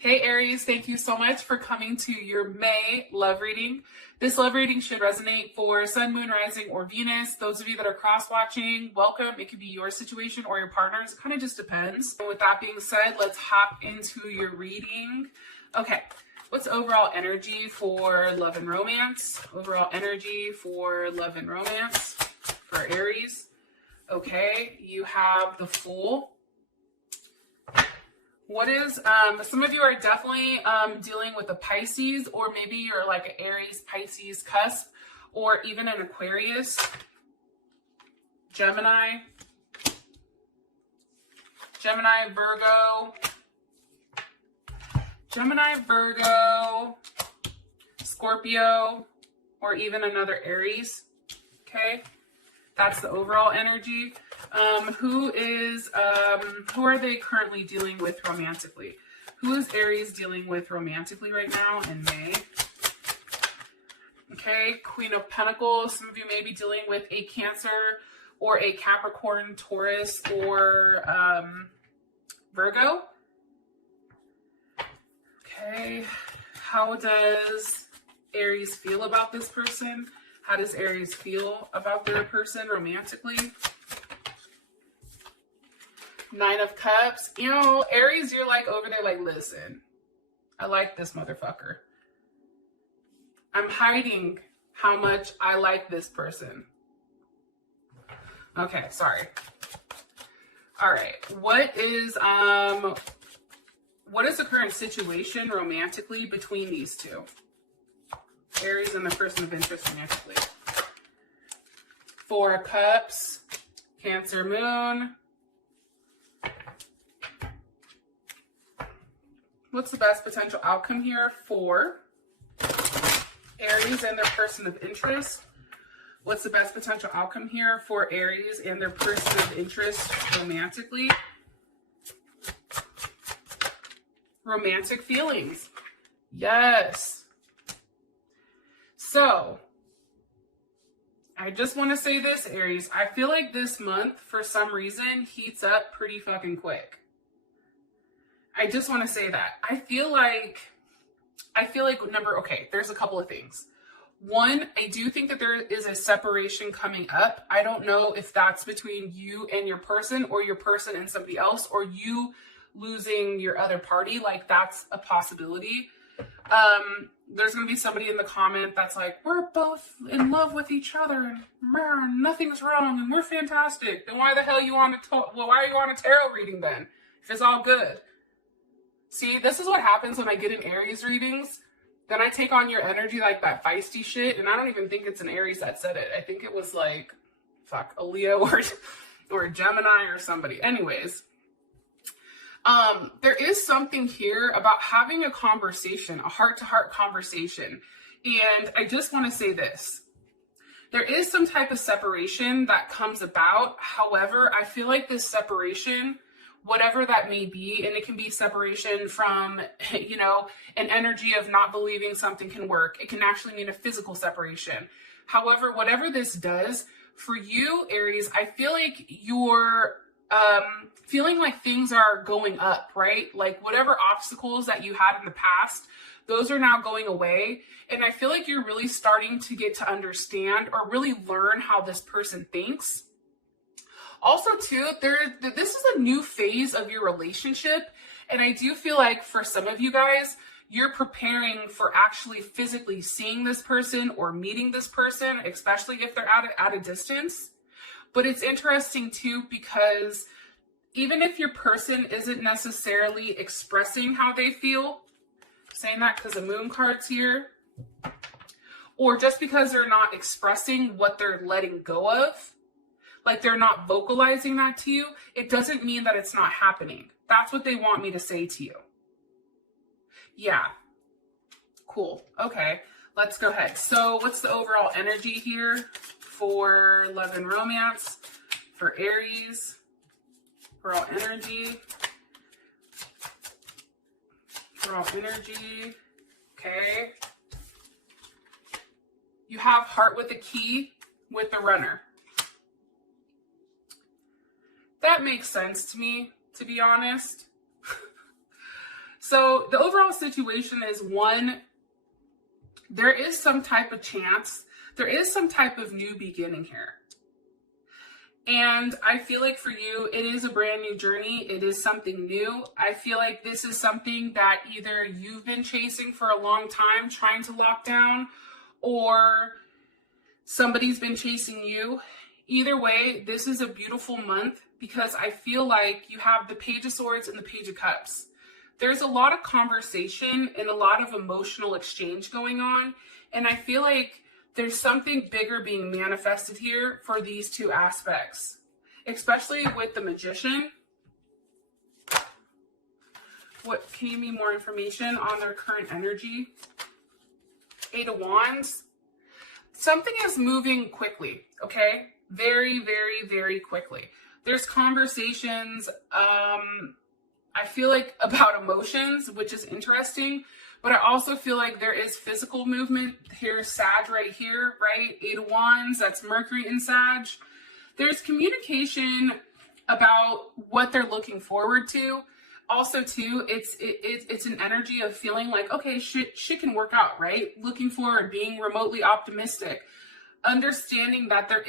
Hey Aries, thank you so much for coming to your May love reading. This love reading should resonate for Sun, Moon, Rising, or Venus. Those of you that are cross-watching, welcome. It could be your situation or your partner's. It kind of just depends. And with that being said, let's hop into your reading. Okay, what's overall energy for love and romance? Overall energy for love and romance for Aries. Okay, you have the Fool. What is, some of you are definitely dealing with a Pisces, or maybe you're like an Aries, Pisces cusp, or even an Aquarius, Gemini, Virgo, Scorpio, or even another Aries, okay? That's the overall energy. Who are they currently dealing with romantically? Who is Aries dealing with romantically right now in May? Okay, Queen of Pentacles. Some of you may be dealing with a Cancer or a Capricorn, Taurus, or Virgo. Okay, how does Aries feel about this person? How does Aries feel about their person romantically? Nine of Cups. You know, Aries, you're like over there like, listen, I like this motherfucker. I'm hiding how much I like this person. Okay, sorry. All right. What is the current situation romantically between these two? Aries and the person of interest romantically. Four of Cups, Cancer Moon. What's the best potential outcome here for Aries and their person of interest? What's the best potential outcome here for Aries and their person of interest romantically? Romantic feelings. Yes. So, I just want to say this, Aries. I feel like this month, for some reason, heats up pretty fucking quick. I just want to say that. I feel like there's a couple of things. One, I do think that there is a separation coming up. I don't know if that's between you and your person, or your person and somebody else, or you losing your other party. Like, that's a possibility. There's going to be somebody in the comment that's like, we're both in love with each other and nothing's wrong and we're fantastic. Then why the hell why are you on a tarot reading then? If it's all good. See, this is what happens when I get in Aries readings. Then I take on your energy like that feisty shit, and I don't even think it's an Aries that said it. I think it was like, a Leo or a Gemini or somebody. Anyways, there is something here about having a conversation, a heart-to-heart conversation. And I just want to say this. There is some type of separation that comes about. However, I feel like this separation, whatever that may be, and it can be separation from, an energy of not believing something can work. It can actually mean a physical separation. However, whatever this does for you, Aries, I feel like you're feeling like things are going up, right? Like whatever obstacles that you had in the past, those are now going away. And I feel like you're really starting to get to understand or really learn how this person thinks. Also, too, this is a new phase of your relationship. And I do feel like for some of you guys, you're preparing for actually physically seeing this person or meeting this person, especially if they're at a distance. But it's interesting, too, because even if your person isn't necessarily expressing how they feel, I'm saying that because the moon card's here, or just because they're not expressing what they're letting go of, like they're not vocalizing that to you, it doesn't mean that it's not happening. That's what they want me to say to you. Yeah. Cool. Okay. Let's go ahead. So what's the overall energy here for love and romance for Aries? Overall energy. Okay. You have heart with the key with the runner. That makes sense to me, to be honest. So the overall situation is, one, there is some type of chance, there is some type of new beginning here. And I feel like for you, it is a brand new journey. It is something new. I feel like this is something that either you've been chasing for a long time, trying to lock down, or somebody's been chasing you. Either way, this is a beautiful month because I feel like you have the Page of Swords and the Page of Cups. There's a lot of conversation and a lot of emotional exchange going on. And I feel like there's something bigger being manifested here for these two aspects, especially with the Magician. What can you give me more information on their current energy? Eight of Wands. Something is moving quickly, okay? Very, very, very quickly. There's conversations, I feel like about emotions, which is interesting. But I also feel like there is physical movement. Here's Sag right here, right? Eight of Wands, that's Mercury in Sag. There's communication about what they're looking forward to. Also, too, it's an energy of feeling like, okay, shit can work out, right? Looking forward, being remotely optimistic. Understanding that there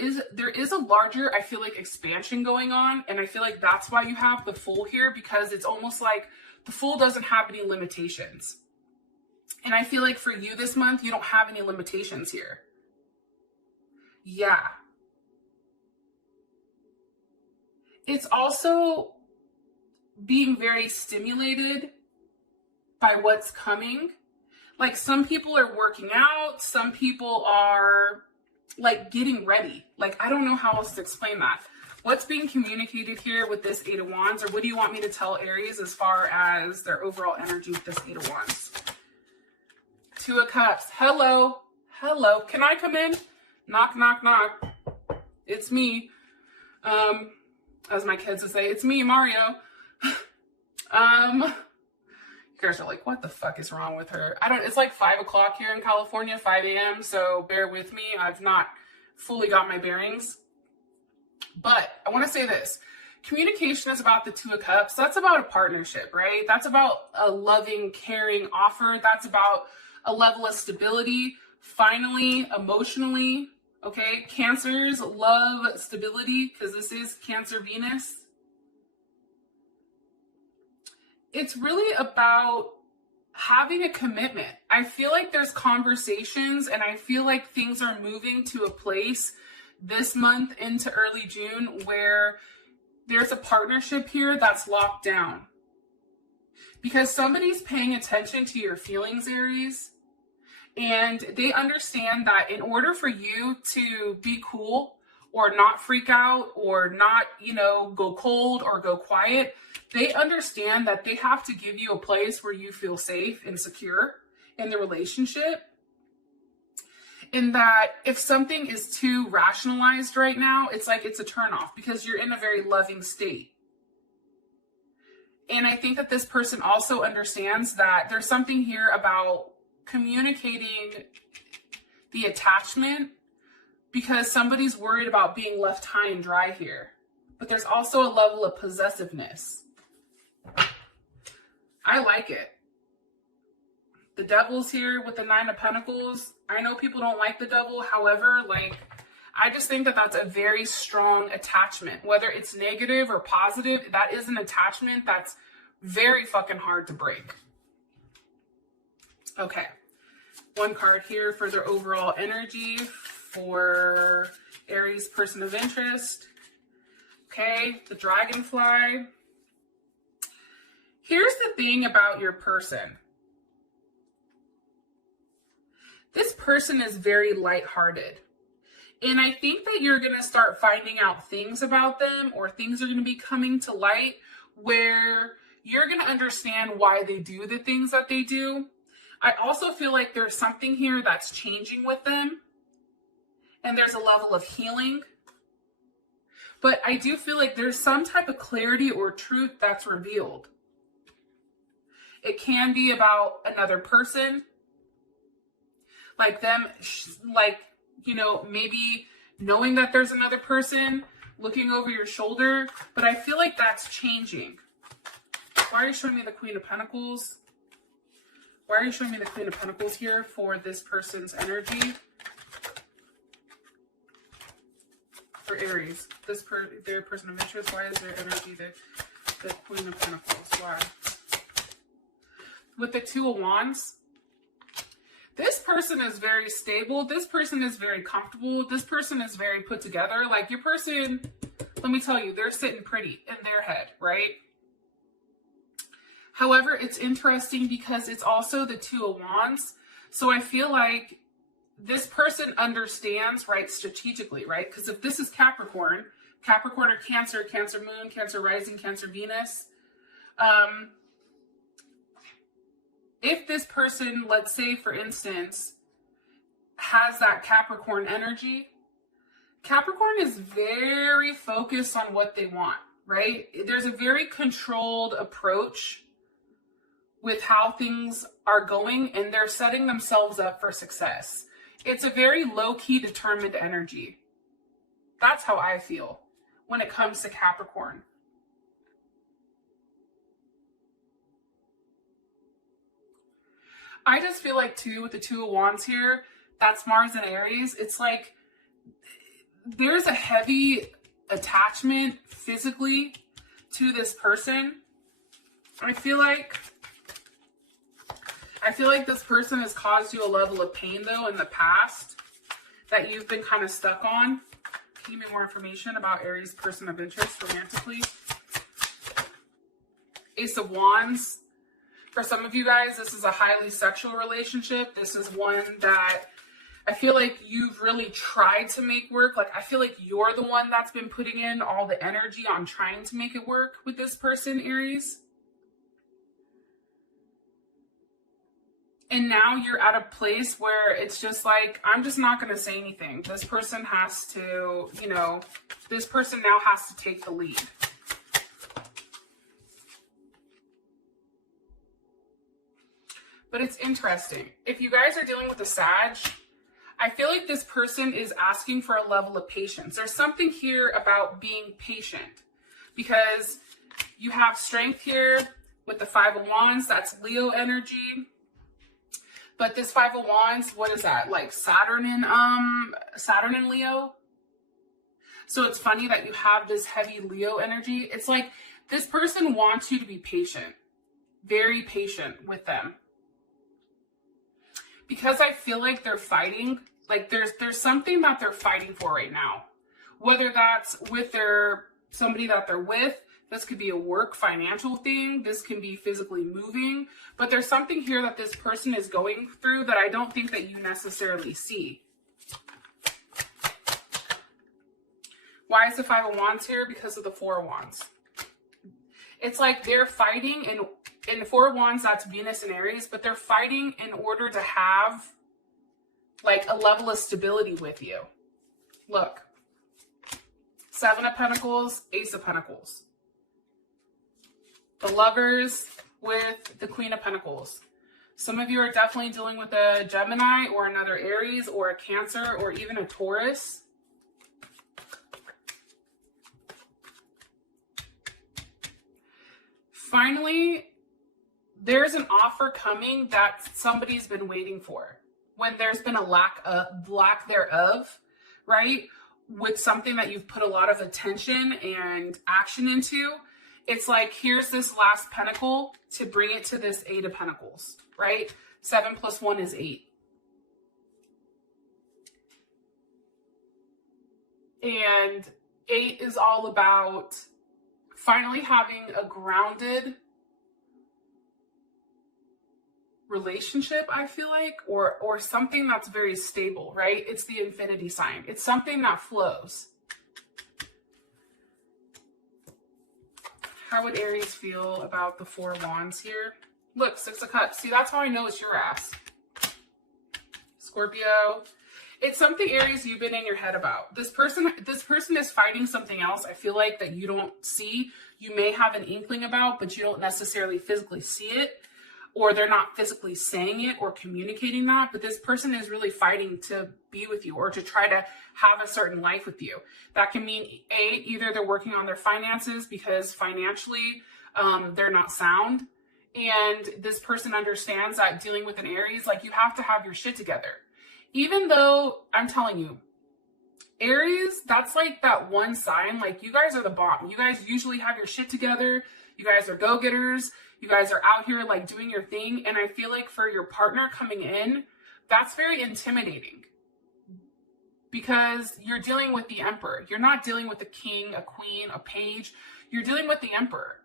is a larger, I feel like, expansion going on. And I feel like that's why you have the Fool here, because it's almost like the Fool doesn't have any limitations. And I feel like for you this month, you don't have any limitations here. Yeah. It's also being very stimulated by what's coming. Like some people are working out. Some people are like getting ready. Like, I don't know how else to explain that. What's being communicated here with this Eight of Wands, or what do you want me to tell Aries as far as their overall energy with this Eight of Wands? Two of Cups. Hello. Hello. Can I come in? Knock, knock, knock. It's me. As my kids would say, it's me, Mario. You guys are like, what the fuck is wrong with her? It's like 5 o'clock here in California, 5 a.m. So bear with me. I've not fully got my bearings. But I want to say this. Communication is about the Two of Cups. That's about a partnership, right? That's about a loving, caring offer. That's about a level of stability, finally, emotionally, okay? Cancers love stability because this is Cancer Venus. It's really about having a commitment. I feel like there's conversations and I feel like things are moving to a place this month into early June where there's a partnership here that's locked down. Because somebody's paying attention to your feelings, Aries, and they understand that in order for you to be cool or not freak out or not, go cold or go quiet, they understand that they have to give you a place where you feel safe and secure in the relationship. And that if something is too rationalized right now, it's like it's a turnoff because you're in a very loving state. And I think that this person also understands that there's something here about communicating the attachment because somebody's worried about being left high and dry here. But there's also a level of possessiveness. I like it. The Devil's here with the Nine of Pentacles. I know people don't like the Devil. However, I just think that that's a very strong attachment. Whether it's negative or positive, that is an attachment that's very fucking hard to break. Okay. One card here for their overall energy for Aries person of interest. Okay, the Dragonfly. Here's the thing about your person. This person is very lighthearted. And I think that you're going to start finding out things about them, or things are going to be coming to light where you're going to understand why they do the things that they do. I also feel like there's something here that's changing with them. And there's a level of healing. But I do feel like there's some type of clarity or truth that's revealed. It can be about another person. Like them, maybe knowing that there's another person looking over your shoulder. But I feel like that's changing. Why are you showing me the Queen of Pentacles? Why are you showing me the Queen of Pentacles here for this person's energy? For Aries, their person of interest, why is their energy the Queen of Pentacles? Why? With the Two of Wands, this person is very stable. This person is very comfortable. This person is very put together. Like your person, let me tell you, they're sitting pretty in their head, right? However, it's interesting because it's also the Two of Wands. So I feel like this person understands, right, strategically, right? Because if this is Capricorn or Cancer, Cancer Moon, Cancer Rising, Cancer Venus, if this person, let's say, for instance, has that Capricorn energy, Capricorn is very focused on what they want, right? There's a very controlled approach with how things are going, and they're setting themselves up for success. It's a very low-key, determined energy. That's how I feel when it comes to Capricorn. I just feel like, too, with the Two of Wands here, that's Mars and Aries. It's like there's a heavy attachment physically to this person. I feel like this person has caused you a level of pain, though, in the past that you've been kind of stuck on. Can you give me more information about Aries' person of interest romantically? Ace of Wands. For some of you guys, this is a highly sexual relationship. This is one that I feel like you've really tried to make work. Like, I feel like you're the one that's been putting in all the energy on trying to make it work with this person, Aries. And now you're at a place where it's just like, I'm just not going to say anything. This person has to, you know, this person now has to take the lead. But it's interesting. If you guys are dealing with a Sag, I feel like this person is asking for a level of patience. There's something here about being patient because you have strength here with the Five of Wands. That's Leo energy. But this Five of Wands, what is that? Like Saturn in Leo. So it's funny that you have this heavy Leo energy. It's like this person wants you to be patient, very patient with them. Because I feel like they're fighting, like there's something that they're fighting for right now. Whether that's with somebody that they're with, this could be a work financial thing, this can be physically moving, but there's something here that this person is going through that I don't think that you necessarily see. Why is the Five of Wands here? Because of the Four of Wands. It's like they're fighting, and in the Four of Wands, that's Venus and Aries, but they're fighting in order to have like a level of stability with you. Look, Seven of Pentacles, Ace of Pentacles. The Lovers with the Queen of Pentacles. Some of you are definitely dealing with a Gemini or another Aries or a Cancer or even a Taurus. Finally, there's an offer coming that somebody's been waiting for. When there's been a lack thereof, right? With something that you've put a lot of attention and action into, it's like, here's this last pentacle to bring it to this Eight of Pentacles, right? 7 + 1 is 8. And 8 is all about finally having a grounded relationship, I feel like, or something that's very stable, right? It's the infinity sign. It's something that flows. How would Aries feel about the Four of Wands here? Look, Six of Cups. See, that's how I know it's your ass. Scorpio. It's something, Aries, you've been in your head about. This person is fighting something else, I feel like, that you don't see. You may have an inkling about, but you don't necessarily physically see it, or they're not physically saying it or communicating that. But this person is really fighting to be with you or to try to have a certain life with you. That can mean, either they're working on their finances because financially they're not sound, and this person understands that dealing with an Aries, like, you have to have your shit together. Even though, I'm telling you, Aries, that's like that one sign, like, you guys are the bomb. You guys usually have your shit together. You guys are go-getters. You guys are out here, like, doing your thing. And I feel like for your partner coming in, that's very intimidating, because you're dealing with the Emperor. You're not dealing with a king, a queen, a page. You're dealing with the Emperor.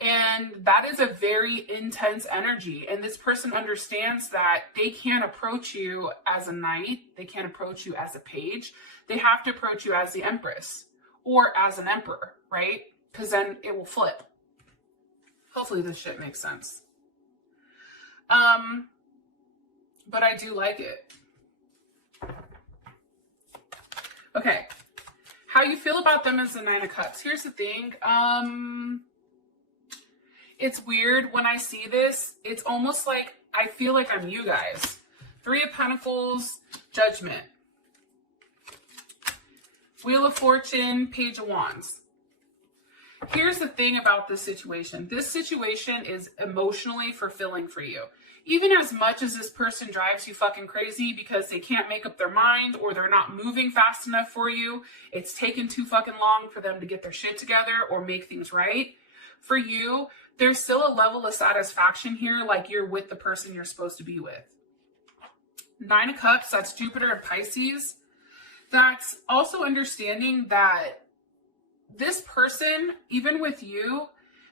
And that is a very intense energy. And this person understands that they can't approach you as a knight. They can't approach you as a page. They have to approach you as the Empress or as an Emperor, right? Because then it will flip. Hopefully this shit makes sense. But I do like it. Okay. How you feel about them is the Nine of Cups. Here's the thing. It's weird when I see this. It's almost like I feel like I'm you guys. Three of Pentacles, Judgment. Wheel of Fortune, Page of Wands. Here's the thing about this situation. This situation is emotionally fulfilling for you. Even as much as this person drives you fucking crazy because they can't make up their mind or they're not moving fast enough for you, it's taken too fucking long for them to get their shit together or make things right. For you, there's still a level of satisfaction here, like you're with the person you're supposed to be with. Nine of Cups, that's Jupiter and Pisces. That's also understanding that this person, even with you,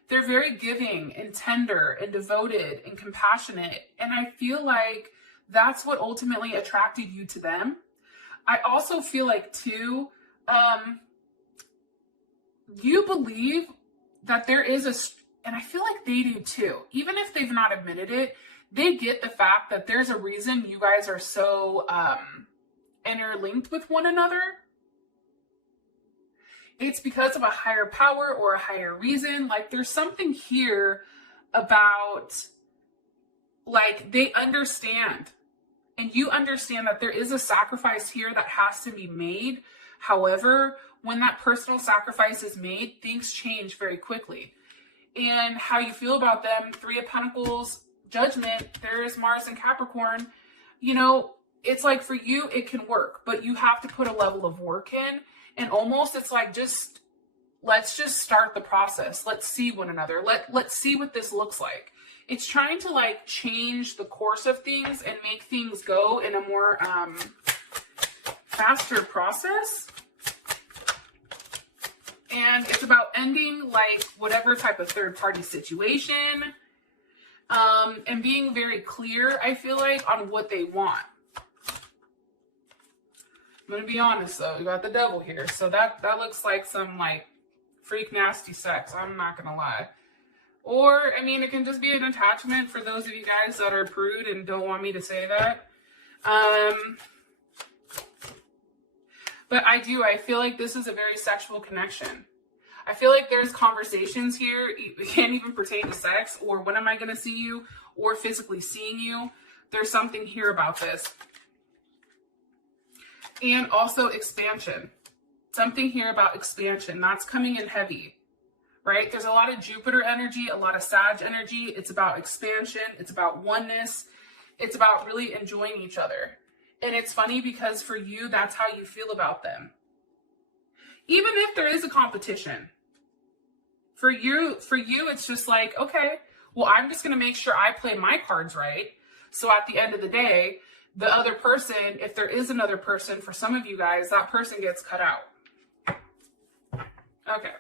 they're very giving and tender and devoted and compassionate. And I feel like that's what ultimately attracted you to them. I also feel like, too, you believe that there is and I feel like they do too, even if they've not admitted it, they get the fact that there's a reason you guys are so interlinked with one another. It's because of a higher power or a higher reason. Like, there's something here about, like, they understand. And you understand that there is a sacrifice here that has to be made. However, when that personal sacrifice is made, things change very quickly. And how you feel about them, Three of Pentacles, Judgment, there's Mars and Capricorn. You know, it's like for you, it can work, but you have to put a level of work in. And almost it's like, let's just start the process. Let's see one another. Let's see what this looks like. It's trying to, like, change the course of things and make things go in a more faster process. And it's about ending, like, whatever type of third-party situation, and being very clear, I feel like, on what they want. I'm going to be honest, though. You got the Devil here. So that looks like some, like, freak nasty sex. I'm not going to lie. Or, I mean, it can just be an attachment for those of you guys that are prude and don't want me to say that. But I feel like this is a very sexual connection. I feel like there's conversations here. It can't even pertain to sex or when am I going to see you or physically seeing you. There's something here about this. And also expansion. Something here about expansion. That's coming in heavy, right? There's a lot of Jupiter energy, a lot of Sag energy. It's about expansion. It's about oneness. It's about really enjoying each other. And it's funny because for you, that's how you feel about them. Even if there is a competition, for you, it's just like, okay, well, I'm just going to make sure I play my cards right. So at the end of the day, the other person, if there is another person, for some of you guys, that person gets cut out. Okay.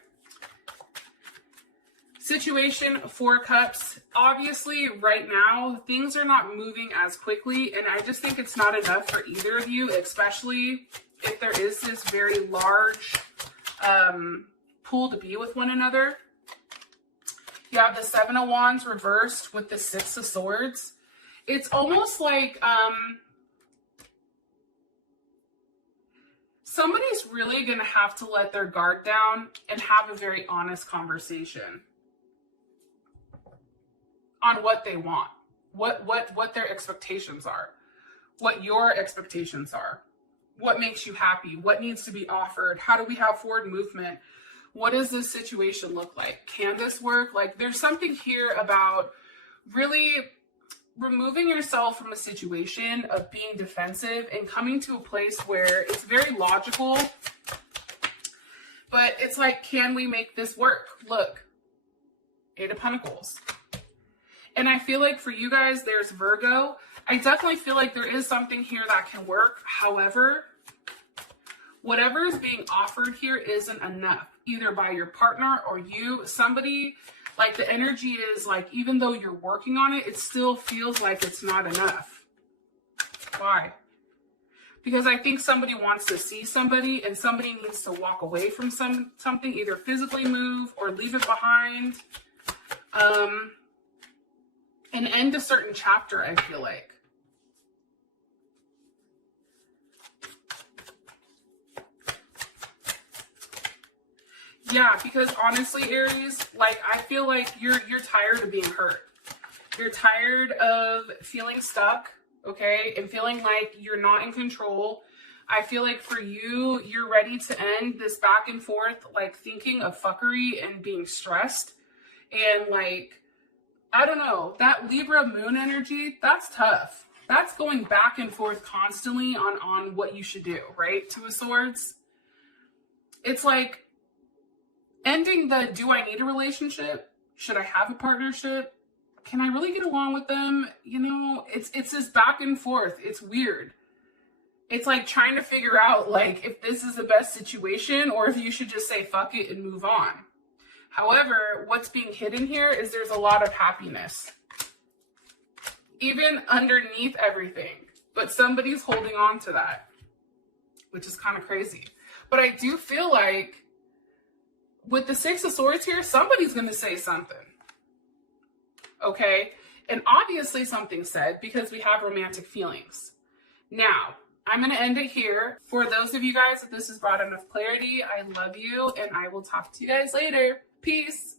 Situation, Four Cups. Obviously, right now, things are not moving as quickly, and I just think it's not enough for either of you, especially if there is this very large pool to be with one another. You have the Seven of Wands reversed with the Six of Swords. It's almost like somebody's really going to have to let their guard down and have a very honest conversation on what they want, what their expectations are, what your expectations are, what makes you happy, what needs to be offered, how do we have forward movement, what does this situation look like, can this work? Like, there's something here about really removing yourself from a situation of being defensive and coming to a place where it's very logical, but it's like, can we make this work? Look, Eight of Pentacles. And I feel like for you guys, there's Virgo. I definitely feel like there is something here that can work. However, whatever is being offered here isn't enough, either by your partner or you. Somebody, like the energy is like, even though you're working on it, it still feels like it's not enough. Why? Because I think somebody wants to see somebody, and somebody needs to walk away from something, either physically move or leave it behind. And end a certain chapter, I feel like. Yeah, because honestly, Aries, like, I feel like you're tired of being hurt. You're tired of feeling stuck, okay? And feeling like you're not in control. I feel like for you, you're ready to end this back and forth, like thinking of fuckery and being stressed. And like, I don't know, that Libra moon energy, that's tough. That's going back and forth constantly on what you should do, right? Two of Swords. It's like ending the, do I need a relationship? Should I have a partnership? Can I really get along with them? You know, it's this back and forth. It's weird. It's like trying to figure out like if this is the best situation or if you should just say fuck it and move on. However, what's being hidden here is there's a lot of happiness, even underneath everything, but somebody's holding on to that, which is kind of crazy. But I do feel like with the Six of Swords here, somebody's going to say something. Okay? And obviously something said because we have romantic feelings. Now, I'm going to end it here. For those of you guys, if this has brought enough clarity, I love you, and I will talk to you guys later. Peace.